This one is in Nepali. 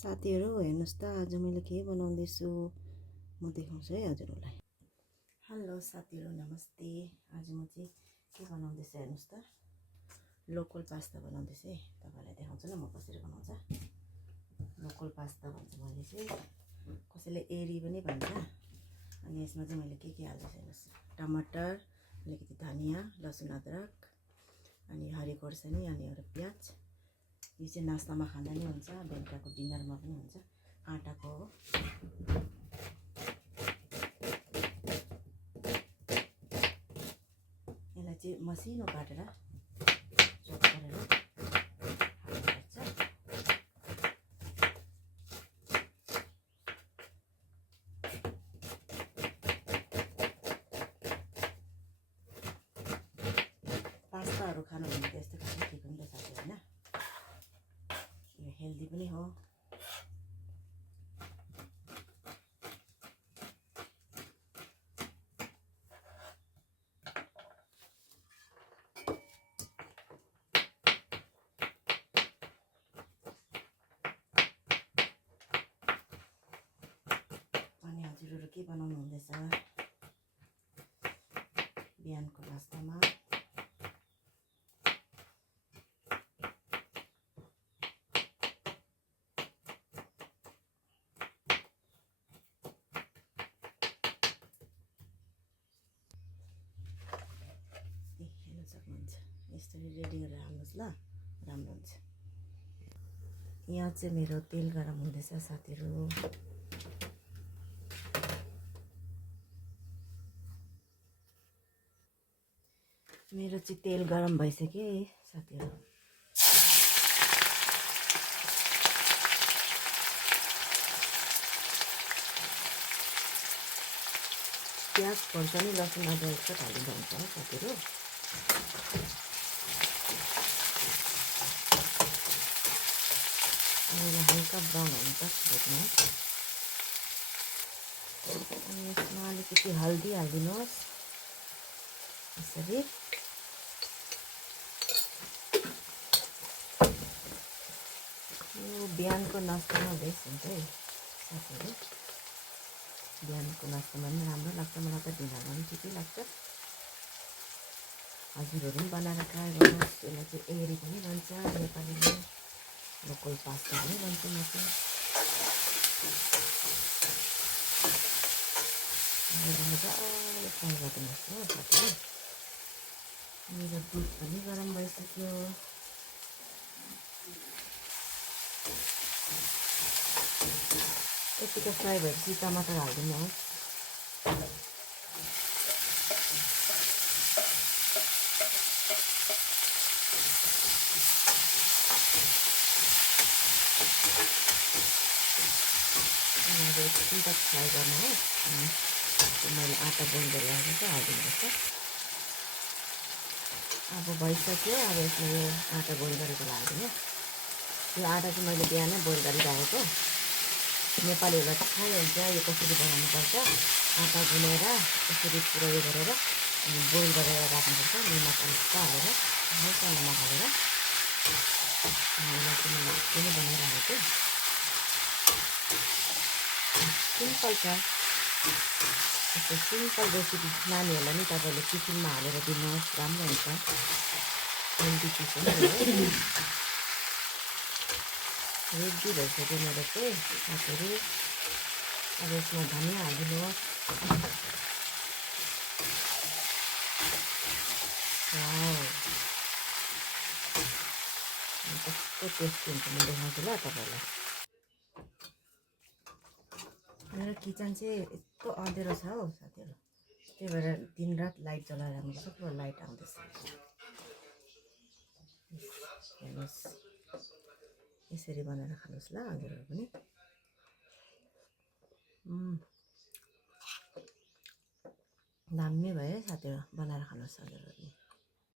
साथीहरू हेर्नुहोस् त आज मैले के बनाउँदैछु म देखाउँछु है हजुरहरूलाई। हेलो साथीहरू नमस्ते। आज म चाहिँ के बनाउँदैछु हेर्नुहोस् त, लोकल पास्ता बनाउँदैछु है। तपाईँलाई देखाउँछु ल म कसरी बनाउँछ। लोकल पास्ता भन्छ मैले चाहिँ, कसैले एरी पनि भन्छ। अनि यसमा चाहिँ मैले के हाल्दैछु हेर्नुहोस्, टमाटर, अलिकति धनियाँ, लसुन अदरक, अनि हरी खोर्सानी, अनि एउटा प्याज। यो चाहिँ नास्तामा खाँदा नि हुन्छ, बेलुकाको डिनरमा पनि हुन्छ। आँटाको हो। यसलाई चाहिँ मसिनो काटेर चप गरेर हाल्नुपर्छ। पास्ताहरू खानु भने त यस्तो खानु ठिक हुन्छ साथी, होइन? यो हेल्दी पनि हो। अनि हजुरहरू के बनाउनु हुँदैछ बिहानको नास्तामा? हेर्नु सक्नुहुन्छ, यसरी रेडी गरेर हाल्नुहोस् ल, राम्रो हुन्छ। यहाँ चाहिँ मेरो तेल गरम हुँदैछ साथीहरू। मेरो चाहिँ तेल गरम भइसक्यो है साथीहरू। प्याज खोर्सानी लसुन अदरक चाहिँ हालिदिँदा हुन्छ है साथीहरू। यसलाई हल्का ब्राउन हुन्छ भुट्नु। अनि यसमा अलिकति हल्दी हालिदिनुहोस् यसरी। यो बिहानको नास्तामा बेस्ट हुन्छ है साथीहरू। बिहानको नास्तामा पनि राम्रो लाग्छ, मलाई त डिनरमा पनि ठिकै लाग्छ। हजुरहरू पनि बनाएर ट्राई गर्नुहोस्। यसलाई चाहिँ एरी पनि भन्छ नेपालीले, लोकल पास्ता पनि भन्छ म चाहिँ। मजाले फ्राई गरिदिनुहोस् हो साथीहरू। मेरो दुध पनि गरम भइसक्यो। यतिको फ्राई भएपछि टमाटर हालिदिनुहोस्। अब एकछिन तक फ्राई गर्नु हो। अनि मैले आँटा बोइल गरेर चाहिँ हालिदिनुपर्छ। अब भइसक्यो। अब यसमा यो आँटा बोइल गरेको हालिदिनु। यो आँटा चाहिँ मैले बिहानै बोइल गरिराखेको। नेपालीहरूलाई त थाहै हुन्छ यो कसरी बनाउनुपर्छ। आँटा गुनेर यसरी पुरा यो गरेर अनि बोइल गरेर राख्नुपर्छ, निमक अलिक हालेर, हल्का नमक हालेर। यसलाई चाहिँ मैले अस्ति नै बनाइराखेको। सिम्पल छ। यस्तो सिम्पल रेसिपी नानीहरूलाई नि तपाईँले टिफिनमा हालेर दिनुहोस्, राम्रो हुन्छ। हेल्दी चिज पनि हो। रेडी भइसक्यो मेरो चाहिँ साथीहरू। अब यसमा धनियाँ हालिदिनुहोस्। कस्तो टेस्टी हुन्छ म देखाउँछु ल तपाईँलाई। मेरो किचन चाहिँ यस्तो अँध्यारो छ हौ साथीहरू, त्यही भएर दिनरात लाइट जलाएर राख्नुपर्छ। पुरा लाइट आउँदैछ हेर्नुहोस्। यसरी बनाएर खानुहोस् ल हजुरहरू पनि। दामी भयो है साथीहरू, बनाएर खानुहोस् हजुरहरू पनि।